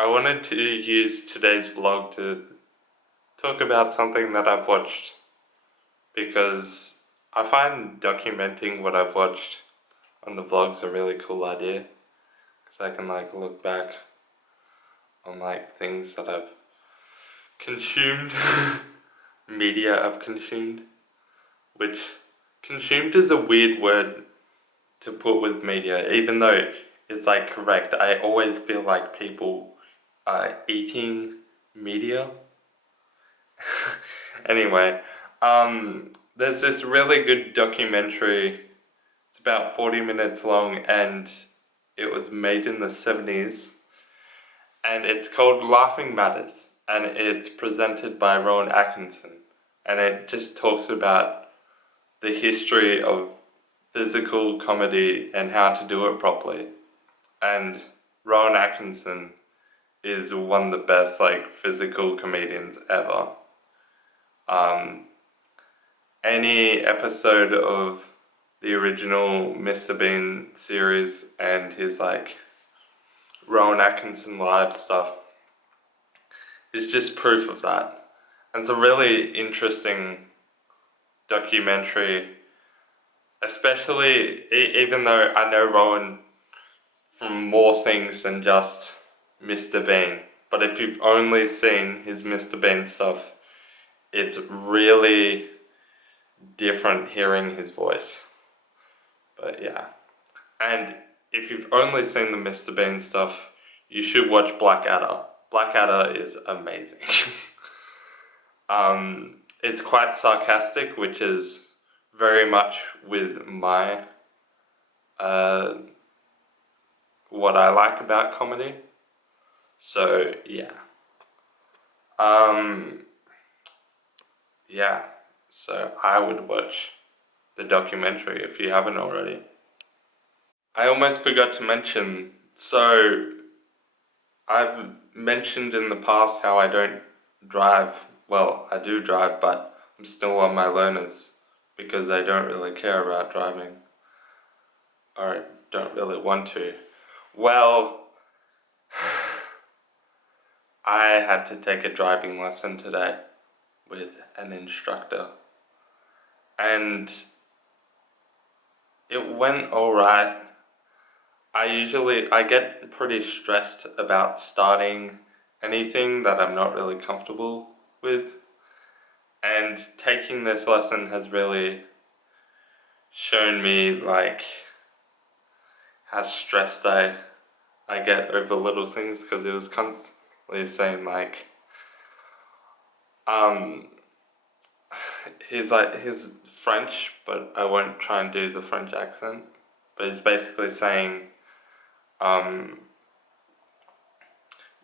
I wanted to use today's vlog to talk about something that I've watched because I find documenting what I've watched on the vlogs a really cool idea because I can look back on things that I've consumed, media I've consumed, which consumed is a weird word to put with media, even though it's correct. I always feel like people are eating media. Anyway, there's this really good documentary. It's about 40 minutes long and it was made in the 70s. And it's called Laughing Matters. And it's presented by Rowan Atkinson. And it just talks about the history of physical comedy and how to do it properly. And Rowan Atkinson is one of the best physical comedians ever. Any episode of the original Mr. Bean series and his Rowan Atkinson live stuff is just proof of that. And it's a really interesting documentary, especially even though I know Rowan from more things than just Mr. Bean. But if you've only seen his Mr. Bean stuff, it's really different hearing his voice. But yeah. And if you've only seen the Mr. Bean stuff, you should watch Blackadder. Blackadder is amazing. It's quite sarcastic, which is very much with my what I like about comedy. So yeah. Yeah, so I would watch the documentary if you haven't already. I almost forgot to mention, so I've mentioned in the past how I don't drive. Well, I do drive, but I'm still on my learners because I don't really care about driving, or don't really want to. Well, I had to take a driving lesson today with an instructor, and it went alright. I get pretty stressed about starting anything that I'm not really comfortable with, and taking this lesson has really shown me how stressed I get over little things, because it was constantly saying he's French, but I won't try and do the French accent, but he's basically saying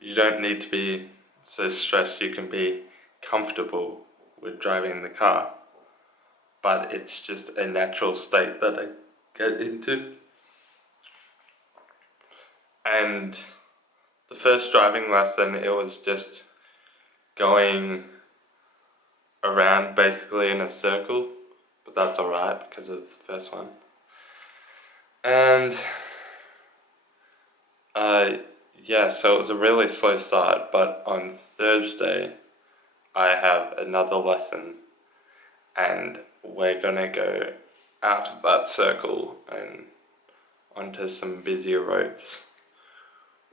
you don't need to be so stressed, you can be comfortable with driving the car, but it's just a natural state that I get into. And the first driving lesson, it was just going around basically in a circle, but that's alright because it's the first one. And yeah, so it was a really slow start, but on Thursday I have another lesson and we're gonna go out of that circle and onto some busier roads,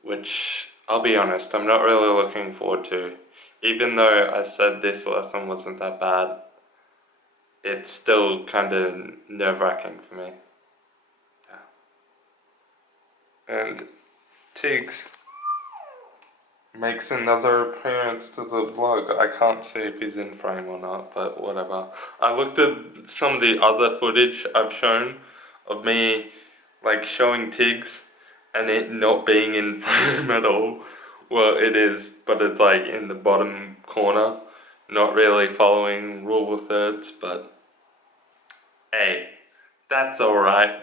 which I'll be honest, I'm not really looking forward to. Even though I said this lesson wasn't that bad, it's still kind of nerve-wracking for me. Yeah. And Tiggs makes another appearance to the vlog. I can't see if he's in frame or not, but whatever. I looked at some of the other footage I've shown of me showing Tiggs and it not being in frame at all. Well, it is, but it's in the bottom corner, not really following rule of thirds, but hey, that's alright.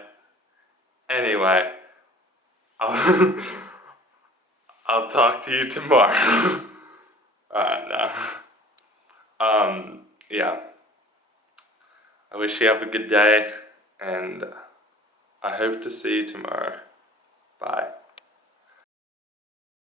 Anyway, I'll talk to you tomorrow. No. Yeah. I wish you have a good day, and I hope to see you tomorrow. Bye.